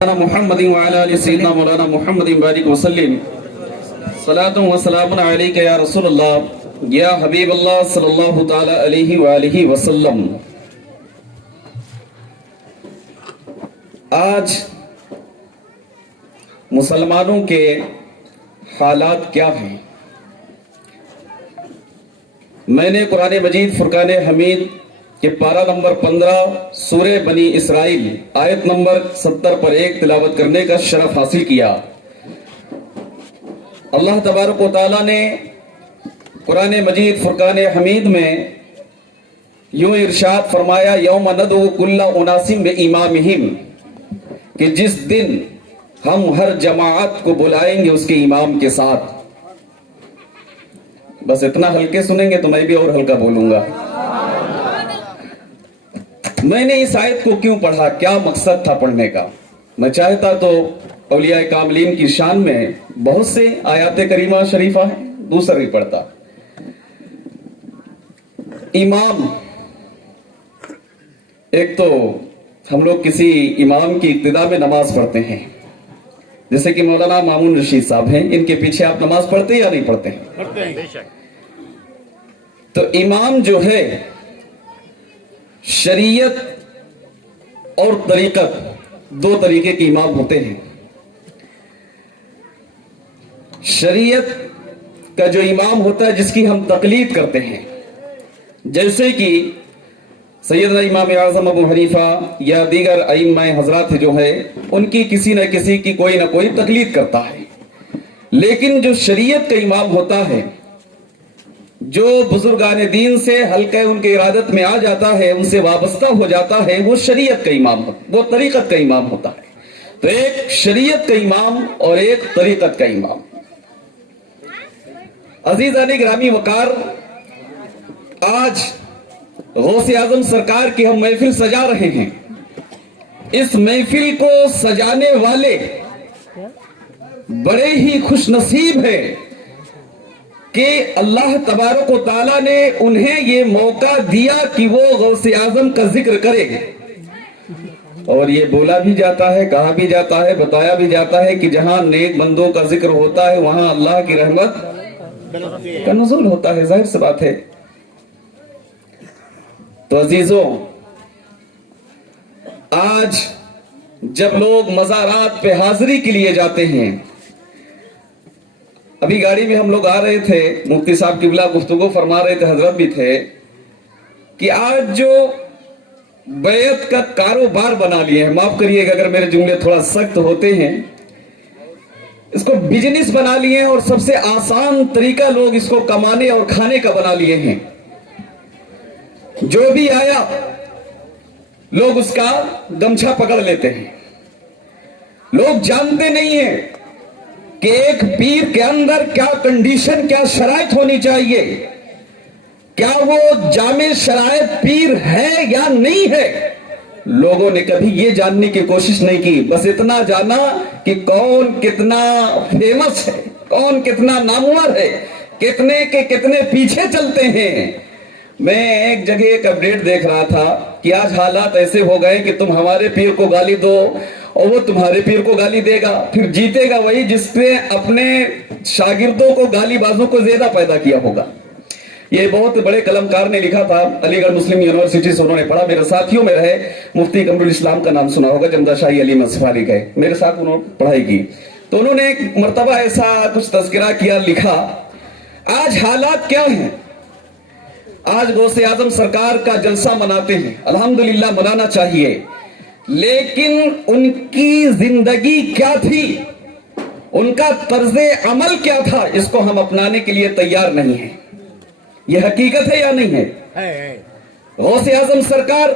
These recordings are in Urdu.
محمد وعلى آل سيدنا مولانا محمد بارك وسلم صلاة وسلام عليك يا رسول الله يا حبيب الله صلی اللہ تعالی علیہ وآلہ وسلم۔ آج مسلمانوں کے حالات کیا ہیں؟ میں نے قرآن مجید فرقان حمید کہ پارہ نمبر 15 سورہ بنی اسرائیل آیت نمبر 70 پر ایک تلاوت کرنے کا شرف حاصل کیا۔ اللہ تبارک و تعالیٰ نے قرآن مجید فرقان حمید میں یوں ارشاد فرمایا، یوم ندعو کل اناس بامامہم، کہ جس دن ہم ہر جماعت کو بلائیں گے اس کے امام کے ساتھ۔ بس اتنا ہلکے سنیں گے تو میں بھی اور ہلکا بولوں گا۔ میں نے اس آیت کو کیوں پڑھا، کیا مقصد تھا پڑھنے کا؟ میں چاہتا تو اولیاء کاملین کی شان میں بہت سے آیات کریمہ شریفہ ہیں، دوسرا بھی پڑھتا۔ امام، ایک تو ہم لوگ کسی امام کی ابتدا میں نماز پڑھتے ہیں، جیسے کہ مولانا مامون رشید صاحب ہیں، ان کے پیچھے آپ نماز پڑھتے یا نہیں پڑھتے ہیں؟ پڑھتے ہیں۔ تو امام جو ہے شریعت اور طریقت، دو طریقے کے امام ہوتے ہیں۔ شریعت کا جو امام ہوتا ہے جس کی ہم تقلید کرتے ہیں، جیسے کہ سیدنا امام اعظم ابو حنیفہ یا دیگر ائمہ حضرات جو ہے ان کی کسی نہ کسی کی کوئی نہ کوئی تقلید کرتا ہے۔ لیکن جو شریعت کا امام ہوتا ہے، جو بزرگان دین سے حلقہ ان کے ارادت میں آ جاتا ہے، ان سے وابستہ ہو جاتا ہے، وہ شریعت کا امام ہوتا ہے، وہ طریقت کا امام ہوتا ہے۔ تو ایک شریعت کا امام اور ایک طریقت کا امام۔ عزیزان گرامی وقار، آج غوث اعظم سرکار کی ہم محفل سجا رہے ہیں۔ اس محفل کو سجانے والے بڑے ہی خوش نصیب ہیں کہ اللہ تبارک و تعالیٰ نے انہیں یہ موقع دیا کہ وہ غوث اعظم کا ذکر کرے۔ اور یہ بولا بھی جاتا ہے، کہا بھی جاتا ہے، بتایا بھی جاتا ہے کہ جہاں نیک بندوں کا ذکر ہوتا ہے وہاں اللہ کی رحمت کا نزول ہوتا ہے، ظاہر سی بات ہے۔ تو عزیزوں، آج جب لوگ مزارات پہ حاضری کے لیے جاتے ہیں، ابھی گاڑی میں ہم لوگ آ رہے تھے، مفتی صاحب قبلہ گفتگو فرما رہے تھے، حضرت بھی تھے، کہ آج جو بیعت کا کاروبار بنا لیے ہیں، معاف کریے گا اگر میرے جملے تھوڑا سخت ہوتے ہیں، اس کو بزنس بنا لیے ہیں اور سب سے آسان طریقہ لوگ اس کو کمانے اور کھانے کا بنا لیے ہیں۔ جو بھی آیا لوگ اس کا گمچھا پکڑ لیتے ہیں۔ لوگ جانتے نہیں ہیں کہ ایک پیر کے اندر کیا کنڈیشن، کیا شرائط ہونی چاہیے، کیا وہ جامع شرائط پیر ہے یا نہیں ہے۔ لوگوں نے کبھی یہ جاننے کی کوشش نہیں کی، بس اتنا جانا کہ کون کتنا فیمس ہے، کون کتنا نامور ہے، کتنے کے کتنے پیچھے چلتے ہیں۔ میں ایک جگہ ایک اپڈیٹ دیکھ رہا تھا کہ آج حالات ایسے ہو گئے کہ تم ہمارے پیر کو گالی دو اور وہ تمہارے پیر کو گالی دے گا، پھر جیتے گا وہی جس نے اپنے شاگردوں کو گالی بازوں کو زیادہ پیدا کیا ہوگا۔ یہ بہت بڑے قلمکار نے لکھا تھا، علی گڑھ مسلم یونیورسٹی سے انہوں نے پڑھا، میرے ساتھیوں میں رہے، مفتی قمر الاسلام کا نام سنا ہوگا، جمدہ شاہی علی مصفاری گئے، میرے ساتھ انہوں نے پڑھائی کی۔ تو انہوں نے ایک مرتبہ ایسا کچھ تذکرہ کیا، لکھا آج حالات کیا ہیں۔ آج غوث اعظم سرکار کا جلسہ مناتے ہیں، الحمدللہ منانا چاہیے، لیکن ان کی زندگی کیا تھی، ان کا طرز عمل کیا تھا، اس کو ہم اپنانے کے لیے تیار نہیں ہیں۔ یہ حقیقت ہے یا نہیں ہے؟ غوث اعظم سرکار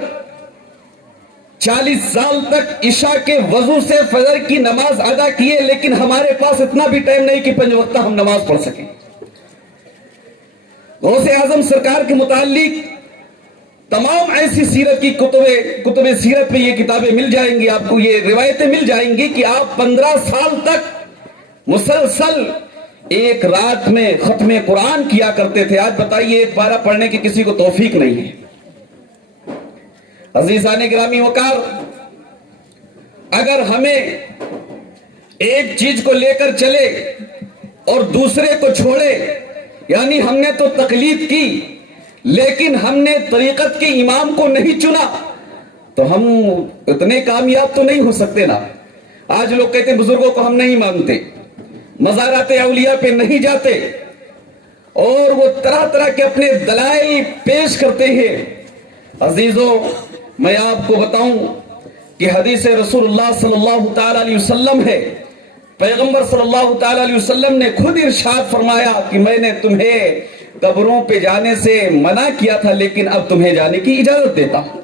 40 سال تک عشاء کے وضو سے فجر کی نماز ادا کیے، لیکن ہمارے پاس اتنا بھی ٹائم نہیں کہ 5 وقتہ ہم نماز پڑھ سکیں۔ غوث اعظم سرکار کے متعلق تمام ایسی سیرت کی کتب سیرت میں یہ کتابیں مل جائیں گی، آپ کو یہ روایتیں مل جائیں گی کہ آپ 15 سال تک مسلسل ایک رات میں ختم قرآن کیا کرتے تھے۔ آج بتائیے ایک پارہ پڑھنے کی کسی کو توفیق نہیں ہے۔ عزیزان گرامی وقار، اگر ہمیں ایک چیز کو لے کر چلے اور دوسرے کو چھوڑے، یعنی ہم نے تو تقلید کی لیکن ہم نے طریقت کے امام کو نہیں چنا، تو ہم اتنے کامیاب تو نہیں ہو سکتے نا۔ آج لوگ کہتے ہیں بزرگوں کو ہم نہیں مانتے، مزارات اولیاء پہ نہیں جاتے، اور وہ طرح طرح کے اپنے دلائل پیش کرتے ہیں۔ عزیزوں، میں آپ کو بتاؤں کہ حدیث رسول اللہ صلی اللہ تعالی علیہ وسلم ہے، پیغمبر صلی اللہ تعالی علیہ وسلم نے خود ارشاد فرمایا کہ میں نے تمہیں قبروں پہ جانے سے منع کیا تھا لیکن اب تمہیں جانے کی اجازت دیتا ہوں۔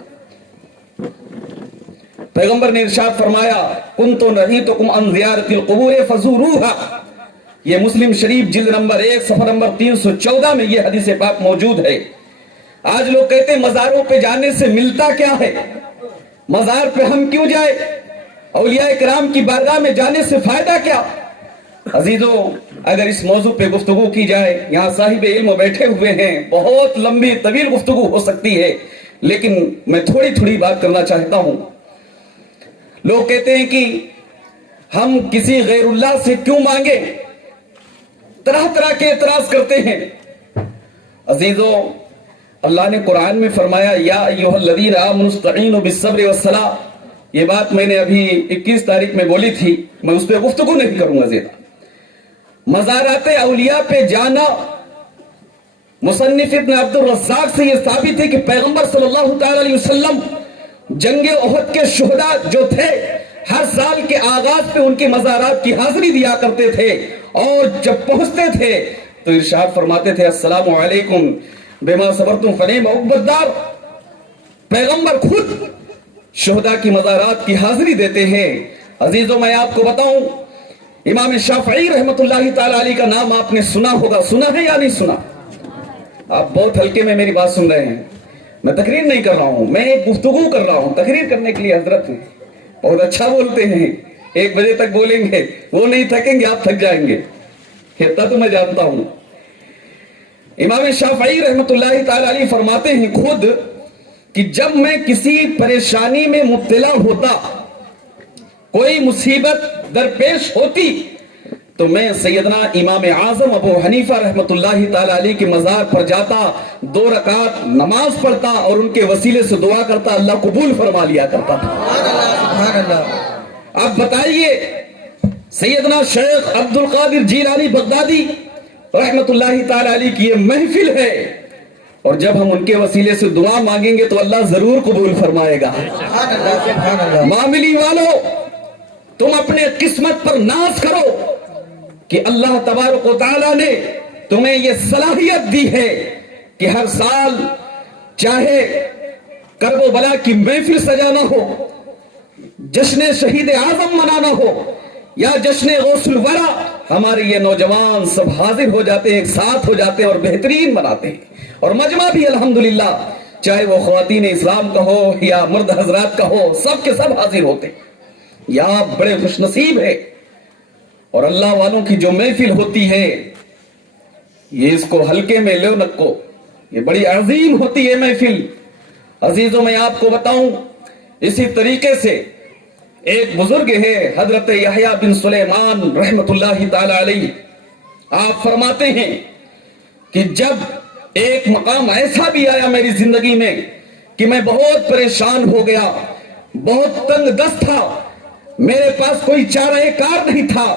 پیغمبر نے ارشاد فرمایا کنت نہیتکم عن زیارت القبور فزوروها، یہ مسلم شریف جلد نمبر 1 صفحہ نمبر 314 میں یہ حدیث پاک موجود ہے۔ آج لوگ کہتے ہیں مزاروں پہ جانے سے ملتا کیا ہے، مزار پہ ہم کیوں جائے، اولیاء کرام کی بارگاہ میں جانے سے فائدہ کیا؟ عزیزوں، اگر اس موضوع پہ گفتگو کی جائے، یہاں صاحب علم بیٹھے ہوئے ہیں، بہت لمبی طویل گفتگو ہو سکتی ہے، لیکن میں تھوڑی تھوڑی بات کرنا چاہتا ہوں۔ لوگ کہتے ہیں کہ ہم کسی غیر اللہ سے کیوں مانگے، طرح طرح کے اعتراض کرتے ہیں۔ عزیزوں، اللہ نے قرآن میں فرمایا یا ایھا الذین آمنوا استعینوا بالصبر والصلاۃ، یہ بات میں نے ابھی 21 تاریخ میں بولی تھی، میں اس پہ گفتگو نہیں کروں گا زیادہ۔ مزارات اولیاء پہ جانا، مصنف ابن عبد الرزاق سے یہ ثابت ہے کہ پیغمبر صلی اللہ تعالی علیہ وسلم جنگ احد کے شہداء جو تھے ہر سال کے آغاز پہ ان کے مزارات کی حاضری دیا کرتے تھے، اور جب پہنچتے تھے تو ارشاد فرماتے تھے السلام علیکم بما صبرتم فنعم عقبی الدار۔ پیغمبر خود شہداء کی مزارات کی حاضری دیتے ہیں۔ عزیزوں، میں آپ کو بتاؤں، امام شافعی رحمت اللہ تعالی علیہ کا نام آپ نے سنا ہوگا، سنا ہے یا نہیں سنا؟ آپ بہت ہلکے میں میری بات سن رہے ہیں، میں تقریر نہیں کر رہا ہوں، میں ایک گفتگو کر رہا ہوں۔ تقریر کرنے کے لیے حضرت بہت اچھا بولتے ہیں، 1 بجے تک بولیں گے، وہ نہیں تھکیں گے، آپ تھک جائیں گے، اتنا تو میں جانتا ہوں۔ امام شافعی رحمت اللہ تعالی علیہ فرماتے ہیں خود کہ جب میں کسی پریشانی میں مبتلا ہوتا، کوئی مصیبت درپیش ہوتی، تو میں سیدنا امام اعظم ابو حنیفہ رحمت اللہ تعالی علیہ کے مزار پر جاتا، 2 رکعت نماز پڑھتا اور ان کے وسیلے سے دعا کرتا، اللہ قبول فرما لیا کرتا تھا۔ اب بتائیے، سیدنا شیخ عبد القادر جیلانی بغدادی رحمت اللہ تعالی علیہ کی یہ محفل ہے، اور جب ہم ان کے وسیلے سے دعا مانگیں گے تو اللہ ضرور قبول فرمائے گا۔ معاملی والوں، تم اپنے قسمت پر ناز کرو کہ اللہ تبارک و تعالی نے تمہیں یہ صلاحیت دی ہے کہ ہر سال چاہے کرب و بلا کی محفل سجانا ہو، جشن شہید اعظم منانا ہو یا جشن غوث الورا، ہمارے یہ نوجوان سب حاضر ہو جاتے ہیں، ایک ساتھ ہو جاتے ہیں اور بہترین مناتے ہیں۔ اور مجمع بھی الحمدللہ، چاہے وہ خواتین اسلام کا ہو یا مرد حضرات کا ہو، سب کے سب حاضر ہوتے ہیں۔ یا آپ بڑے خوش نصیب ہے، اور اللہ والوں کی جو محفل ہوتی ہے، یہ اس کو ہلکے میں لو نکو، یہ بڑی عظیم ہوتی ہے محفل۔ عزیزوں، میں آپ کو بتاؤں، اسی طریقے سے ایک بزرگ ہے حضرت یحییٰ بن سلیمان رحمت اللہ تعالی علیہ، آپ فرماتے ہیں کہ جب ایک مقام ایسا بھی آیا میری زندگی میں کہ میں بہت پریشان ہو گیا، بہت تنگ دست تھا، میرے پاس کوئی چارہ کار نہیں تھا،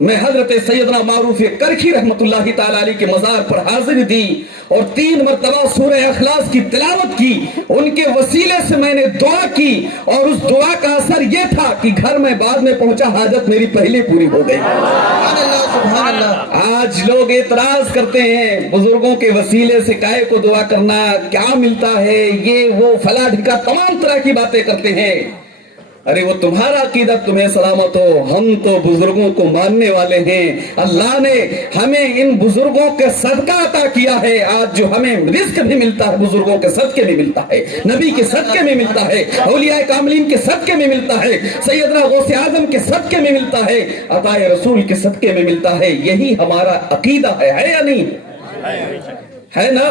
میں حضرت سیدنا معروف کرخی رحمت اللہ تعالی علیہ کے مزار پر حاضر دی اور 3 مرتبہ سورہ اخلاص کی تلاوت کی، ان کے وسیلے سے میں نے دعا کی، اور اس دعا کا اثر یہ تھا کہ گھر میں بعد میں پہنچا، حاجت میری پہلے پوری ہو گئی۔ سبحان اللہ۔ آج لوگ اعتراض کرتے ہیں بزرگوں کے وسیلے سے کائے کو دعا کرنا، کیا ملتا ہے، یہ وہ فلاں ڈھکا، تمام طرح کی باتیں کرتے ہیں۔ ارے وہ تمہارا عقیدت تمہیں سلامت ہو، ہم تو بزرگوں کو ماننے والے ہیں۔ اللہ نے ہمیں ان بزرگوں کے صدقہ عطا کیا ہے، آج جو ہمیں رزق بھی ملتا ہے بزرگوں کے صدقے میں ملتا ہے، نبی کے صدقے میں ملتا ہے، اولیاء کاملین کے صدقے میں ملتا ہے، سیدنا غوث اعظم کے صدقے میں ملتا ہے، عطا رسول کے صدقے میں ملتا ہے۔ یہی ہمارا عقیدہ ہے یا نہیں ہے نا؟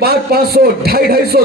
500, 250,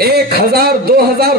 1000, 2000,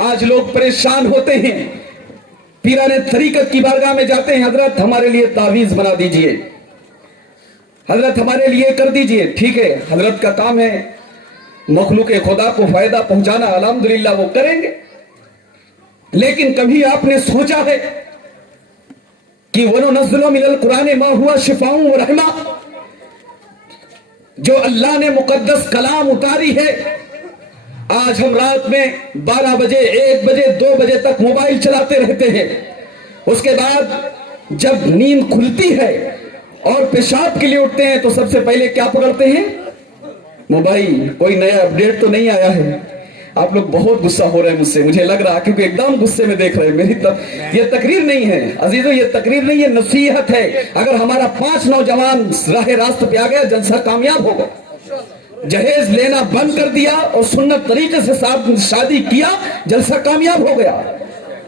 آج لوگ پریشان ہوتے ہیں، پیرانے طریقت کی بارگاہ میں جاتے ہیں، حضرت ہمارے لیے تعویذ بنا دیجئے، حضرت ہمارے لیے کر دیجئے۔ ٹھیک ہے، حضرت کا کام ہے مخلوق خدا کو فائدہ پہنچانا، الحمدللہ وہ کریں گے، لیکن کبھی آپ نے سوچا ہے کہ وَنُنَزِّلُ مِنَ الْقُرْآنِ مَا هُوَ شِفَاءٌ وَرَحْمَةٌ، جو اللہ نے مقدس کلام اتاری ہے، آج ہم رات میں 12 بجے 1 بجے 2 بجے تک موبائل چلاتے رہتے ہیں، اس کے بعد جب نیند کھلتی ہے اور پیشاب کے لیے اٹھتے ہیں تو سب سے پہلے کیا پکڑتے ہیں؟ موبائل، کوئی نیا اپڈیٹ تو نہیں آیا ہے۔ آپ لوگ بہت غصہ ہو رہے ہیں مجھ سے، مجھے لگ رہا کیونکہ ایک دم غصے میں دیکھ رہے ہیں میری طرف۔ یہ تقریر نہیں ہے عزیزو، یہ تقریر نہیں ہے، نصیحت ہے۔ اگر ہمارا 5 نوجوان راہ راست پہ آ گیا، جلسہ کامیاب ہوگا۔ جہیز لینا بند کر دیا اور سنت طریقے سے شادی کیا، جلسہ کامیاب ہو گیا۔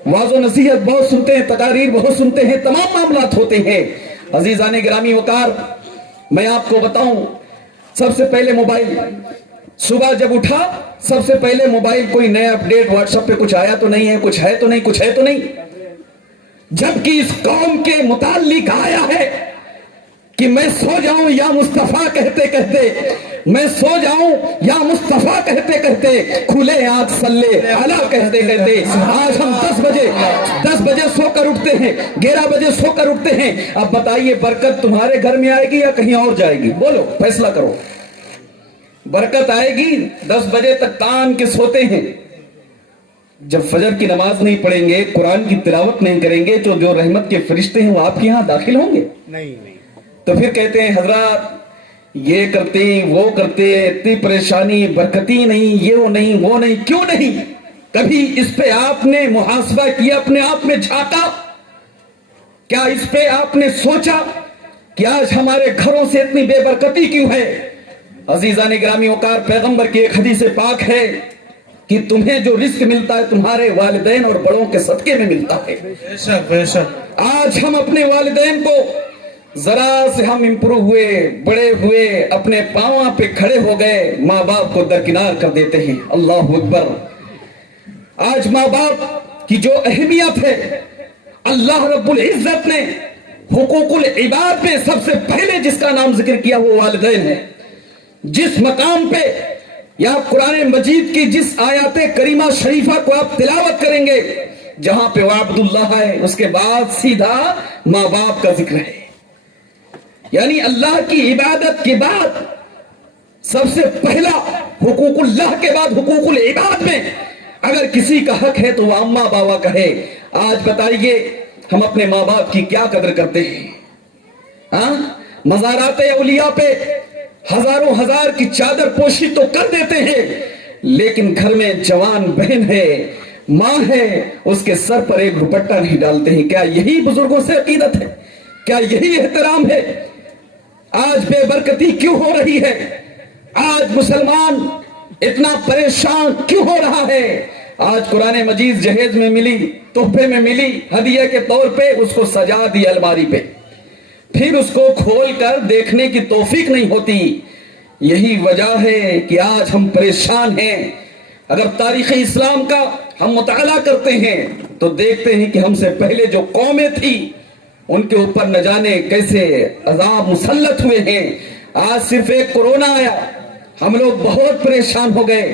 واعظ و نصیحت بہت سنتے ہیں، تقاریر بہت سنتے ہیں، تمام معاملات ہوتے ہیں۔ عزیزان گرامی وقار، میں آپ کو بتاؤں، سب سے پہلے موبائل، صبح جب اٹھا سب سے پہلے موبائل، کوئی نیا اپڈیٹ واٹس ایپ پہ کچھ آیا تو نہیں ہے، کچھ ہے تو نہیں، کچھ ہے تو نہیں، جبکہ اس قوم کے متعلق آیا ہے کہ میں سو جاؤں یا مصطفیٰ کہتے کہتے، میں سو جاؤں یا مصطفیٰ کہتے کہتے، کھلے آنکھ صلی علی کہتے کہتے، آج ہم 10 بجے سو کر اٹھتے ہیں، 11 بجے سو کر اٹھتے ہیں۔ اب بتائیے برکت تمہارے گھر میں آئے گی یا کہیں اور جائے گی؟ بولو، فیصلہ کرو۔ برکت آئے گی؟ 10 بجے تک تان کے سوتے ہیں، جب فجر کی نماز نہیں پڑھیں گے، قرآن کی تلاوت نہیں کریں گے، تو جو رحمت کے فرشتے ہیں وہ آپ کے ہاں داخل ہوں گے؟ نہیں۔ تو پھر کہتے ہیں حضرات یہ کرتے وہ کرتے، اتنی پریشانی، برکتی نہیں، یہ وہ نہیں وہ نہیں۔ کیوں نہیں؟ کبھی اس پہ آپ نے محاسبہ کیا، اپنے آپ میں جھانکا؟ کیا اس پہ آپ نے سوچا کہ آج ہمارے گھروں سے اتنی بے برکتی کیوں ہے؟ عزیزان گرامی وقار، پیغمبر کی ایک حدیث پاک ہے کہ تمہیں جو رزق ملتا ہے تمہارے والدین اور بڑوں کے صدقے میں ملتا ہے۔ بے شک۔ آج ہم اپنے والدین کو ذرا سے ہم امپروو ہوئے، بڑے ہوئے، اپنے پاؤں پہ کھڑے ہو گئے، ماں باپ کو درکنار کر دیتے ہیں۔ اللہ اکبر۔ آج ماں باپ کی جو اہمیت ہے، اللہ رب العزت نے حقوق العباد میں سب سے پہلے جس کا نام ذکر کیا وہ والدین ہے۔ جس مقام پہ یا قرآن مجید کی جس آیات کریمہ شریفہ کو آپ تلاوت کریں گے، جہاں پہ وعبد اللہ ہے، اس کے بعد سیدھا ماں باپ کا ذکر ہے۔ یعنی اللہ کی عبادت کے بعد سب سے پہلا حقوق اللہ کے بعد حقوق العباد میں اگر کسی کا حق ہے تو وہ اماں بابا کا ہے۔ آج بتائیے ہم اپنے ماں باپ کی کیا قدر کرتے ہیں؟ ہاں، مزارات اولیاء پہ ہزاروں ہزار کی چادر پوشی تو کر دیتے ہیں، لیکن گھر میں جوان بہن ہے، ماں ہے، اس کے سر پر ایک دوپٹہ نہیں ڈالتے ہیں۔ کیا یہی بزرگوں سے عقیدت ہے؟ کیا یہی احترام ہے؟ آج بے برکتی کیوں ہو رہی ہے؟ آج مسلمان اتنا پریشان کیوں ہو رہا ہے؟ آج قرآن مجید جہیز میں ملی، تحفے میں ملی، ہدیہ کے طور پہ اس کو سجا دی الماری پہ، پھر اس کو کھول کر دیکھنے کی توفیق نہیں ہوتی۔ یہی وجہ ہے کہ آج ہم پریشان ہیں۔ اگر تاریخ اسلام کا ہم مطالعہ کرتے ہیں تو دیکھتے ہیں کہ ہم سے پہلے جو قومیں تھی ان کے اوپر نہ جانے کیسے عذاب مسلط ہوئے ہیں۔ آج صرف ایک کورونا آیا، ہم لوگ بہت پریشان ہو گئے،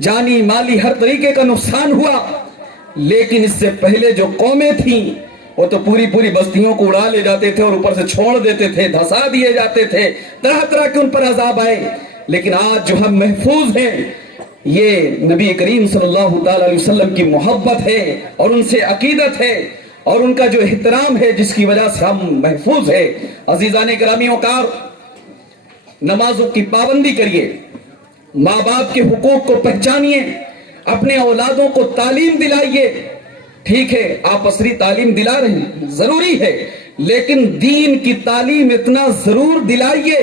جانی مالی ہر طریقے کا نقصان ہوا، لیکن اس سے پہلے جو قومیں تھیں وہ تو پوری بستیوں کو اڑا لے جاتے تھے اور اوپر سے چھوڑ دیتے تھے، دھسا دیے جاتے تھے، طرح طرح کے ان پر عذاب آئے۔ لیکن آج جو ہم محفوظ ہیں، یہ نبی کریم صلی اللہ تعالی علیہ وسلم کی محبت ہے اور ان سے عقیدت ہے اور ان کا جو احترام ہے جس کی وجہ سے ہم محفوظ ہیں۔ عزیزان گرامی وقار، نمازوں کی پابندی کریے، ماں باپ کے حقوق کو پہچانیے، اپنے اولادوں کو تعلیم دلائیے۔ ٹھیک ہے، آپ عصری تعلیم دلا رہے ہیں، ضروری ہے، لیکن دین کی تعلیم اتنا ضرور دلائیے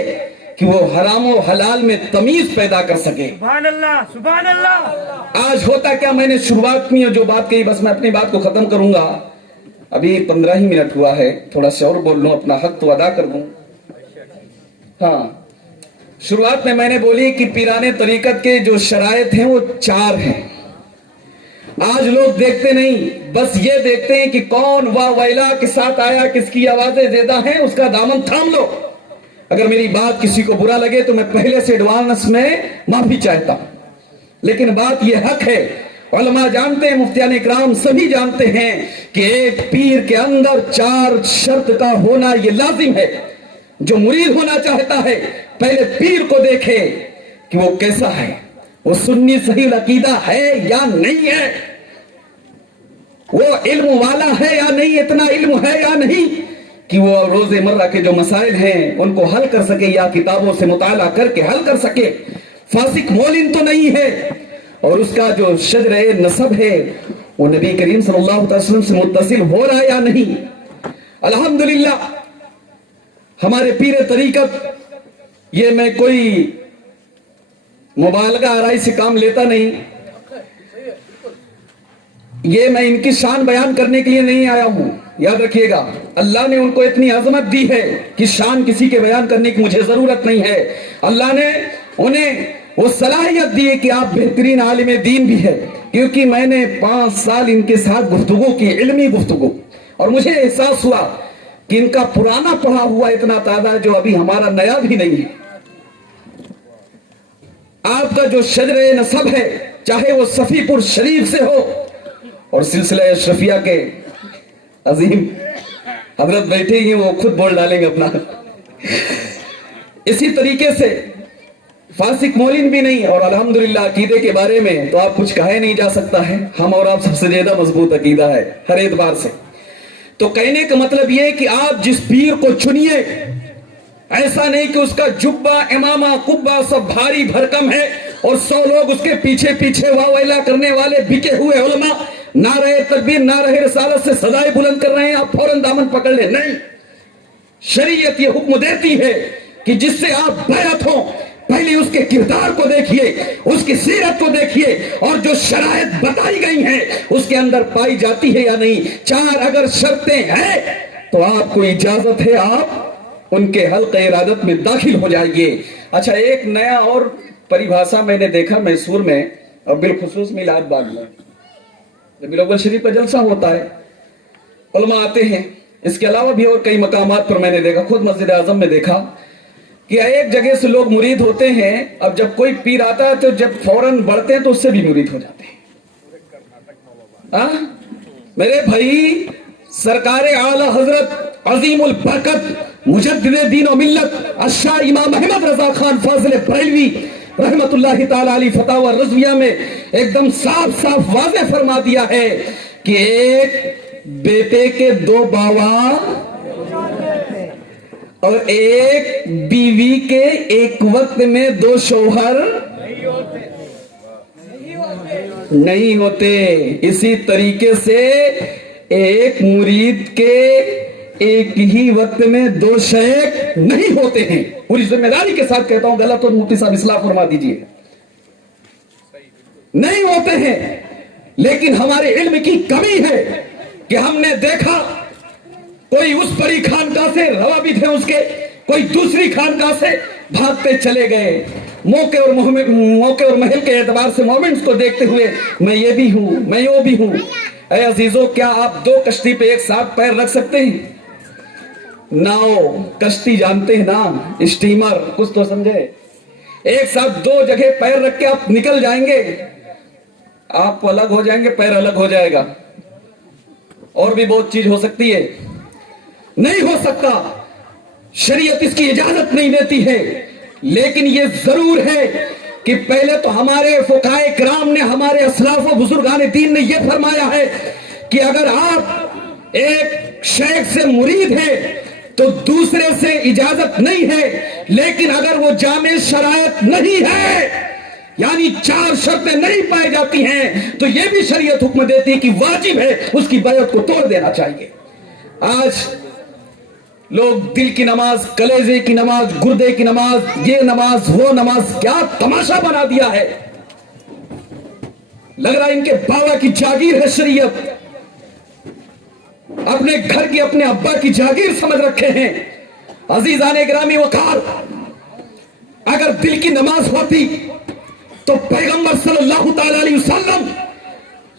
کہ وہ حرام و حلال میں تمیز پیدا کر سکے۔ سبحان اللہ، سبحان اللہ۔ آج ہوتا کیا، میں نے شروعات میں جو بات کہی، بس میں اپنی بات کو ختم کروں گا، ابھی 15 ہی منٹ ہوا ہے، تھوڑا سا اور بول لوں، اپنا حق تو ادا کر دوں۔ ہاں، شروعات میں نے بولی کہ پیرانے طریقت کے جو شرائط ہیں وہ 4 ہیں۔ آج لوگ دیکھتے نہیں، بس یہ دیکھتے ہیں کہ کون واہ ویلا کے ساتھ آیا، کس کی آوازیں زیادہ ہیں، اس کا دامن تھام لو۔ اگر میری بات کسی کو برا لگے تو میں پہلے سے ایڈوانس میں معافی چاہتا ہوں، لیکن بات یہ حق ہے۔ علماء جانتے ہیں، مفتیان اکرام سبھی جانتے ہیں کہ ایک پیر کے اندر 4 شرط کا ہونا یہ لازم ہے۔ جو مرید ہونا چاہتا ہے پہلے پیر کو دیکھے کہ وہ کیسا ہے، وہ سنی صحیح العقیدہ ہے یا نہیں ہے، وہ علم والا ہے یا نہیں، اتنا علم ہے یا نہیں کہ وہ روز مرہ کے جو مسائل ہیں ان کو حل کر سکے یا کتابوں سے مطالعہ کر کے حل کر سکے۔ فاسق مولن تو نہیں ہے، اور اس کا جو شجر نسب ہے وہ نبی کریم صلی اللہ علیہ وسلم سے متصل ہو رہا ہے یا نہیں۔ الحمدللہ ہمارے پیر طریقت، یہ میں کوئی مبالغہ آرائی سے کام لیتا نہیں، یہ میں ان کی شان بیان کرنے کے لیے نہیں آیا ہوں، یاد رکھیے گا۔ اللہ نے ان کو اتنی عظمت دی ہے کہ شان کسی کے بیان کرنے کی مجھے ضرورت نہیں ہے۔ اللہ نے انہیں وہ صلاحیت دی ہے کہ آپ بہترین عالم دین بھی ہے، کیونکہ میں نے 5 سال ان کے ساتھ گفتگو کی، علمی گفتگو، اور مجھے احساس ہوا کہ ان کا پرانا پڑھا ہوا اتنا تازہ جو ابھی ہمارا نیا بھی نہیں ہے۔ آپ کا جو شجر نسب ہے، چاہے وہ صفی پور شریف سے ہو، اور سلسلہ اشرفیہ کے عظیم حضرت بیٹھے ہیں، وہ خود بول ڈالیں گے اپنا۔ اسی طریقے سے فاسق مولن بھی نہیں، اور الحمدللہ عقیدے کے بارے میں تو آپ کچھ کہے نہیں جا سکتا ہے، ہم اور آپ سب سے زیادہ مضبوط عقیدہ ہے ہر اعتبار سے۔ تو کہنے کا مطلب یہ ہے کہ آپ جس پیر کو چنیے، ایسا نہیں کہ اس کا جبہ امامہ قبہ سب بھاری بھرکم ہے اور 100 لوگ اس کے پیچھے پیچھے واہ ویلا کرنے والے بکے ہوئے علماء نعرہ تکبیر نعرہ رسالت سے سزائے بلند کر رہے ہیں، آپ فوراً دامن پکڑ لیں۔ نہیں، شریعت یہ حکم دیتی ہے کہ جس سے آپ بیعت ہوں پہلے اس کے کردار کو دیکھیے، اس کی سیرت کو دیکھیے، اور جو شرائط بتائی گئی ہیں اس کے اندر پائی جاتی ہے یا نہیں۔ 4 اگر شرطیں ہیں تو آپ کو اجازت ہے، آپ ان کے حلقہ ارادت میں داخل ہو جائیے۔ اچھا، ایک نیا اور پریبھاشا میں نے دیکھا میسور میں، اور بالخصوص میلاد باغ میں ربیع الاول شریف کا جلسہ ہوتا ہے، علماء آتے ہیں، اس کے علاوہ بھی اور کئی مقامات پر میں نے دیکھا، خود مسجد اعظم میں دیکھا کہ ایک جگہ سے لوگ مرید ہوتے ہیں، اب جب کوئی پیر آتا ہے تو جب فوراً بڑھتے ہیں تو اس سے بھی مرید ہو جاتے ہیں۔ میرے بھائی، سرکار اعلی حضرت عظیم البرکت مجدد دین و ملت الشاہ امام احمد رضا خان فاضل بریلوی رحمت اللہ تعالی علی فتاوی رضویہ میں ایک دم صاف صاف واضح فرما دیا ہے کہ ایک بیٹے کے 2 باوا اور ایک بیوی کے ایک وقت میں 2 شوہر نہیں ہوتے۔ اسی طریقے سے ایک مرید کے ایک ہی وقت میں 2 شیخ نہیں ہوتے ہیں۔ پوری ذمہ داری کے ساتھ کہتا ہوں، غلط اور مفتی صاحب اصلاح فرما دیجئے، نہیں ہوتے ہیں۔ لیکن ہمارے علم کی کمی ہے کہ ہم نے دیکھا کوئی اس بڑی خانقاہ سے روابط ہیں اس کے، کوئی دوسری خانقاہ سے بھاگتے چلے گئے۔ موقع اور محل کے اعتبار سے مومنٹس کو دیکھتے ہوئے میں یہ بھی ہوں، میں وہ بھی ہوں۔ اے عزیزو، کیا آپ 2 کشتی پہ ایک ساتھ پیر رکھ سکتے ہیں؟ ناؤ، کشتی جانتے ہیں نا، اسٹیمر، کچھ تو سمجھے۔ ایک ساتھ 2 جگہ پیر رکھ کے آپ نکل جائیں گے، آپ الگ ہو جائیں گے، پیر الگ ہو جائے گا، اور بھی بہت چیز ہو سکتی ہے، نہیں ہو سکتا۔ شریعت اس کی اجازت نہیں دیتی ہے، لیکن یہ ضرور ہے کہ پہلے تو ہمارے فقہائے کرام نے، ہمارے اسلاف و بزرگان دین نے یہ فرمایا ہے کہ اگر آپ ایک شیخ سے مرید ہیں تو دوسرے سے اجازت نہیں ہے، لیکن اگر وہ جامع شرائط نہیں ہے، یعنی 4 شرطیں نہیں پائی جاتی ہیں، تو یہ بھی شریعت حکم دیتی ہے کہ واجب ہے اس کی بیعت کو توڑ دینا چاہیے۔ آج لوگ دل کی نماز، کلیجے کی نماز، گردے کی نماز، یہ نماز وہ نماز، کیا تماشا بنا دیا ہے۔ لگ رہا ہے ان کے باوا کی جاگیر ہے شریعت، اپنے گھر کی، اپنے ابا کی جاگیر سمجھ رکھے ہیں۔ عزیزان گرامی وقار، اگر دل کی نماز ہوتی تو پیغمبر صلی اللہ تعالی علیہ وسلم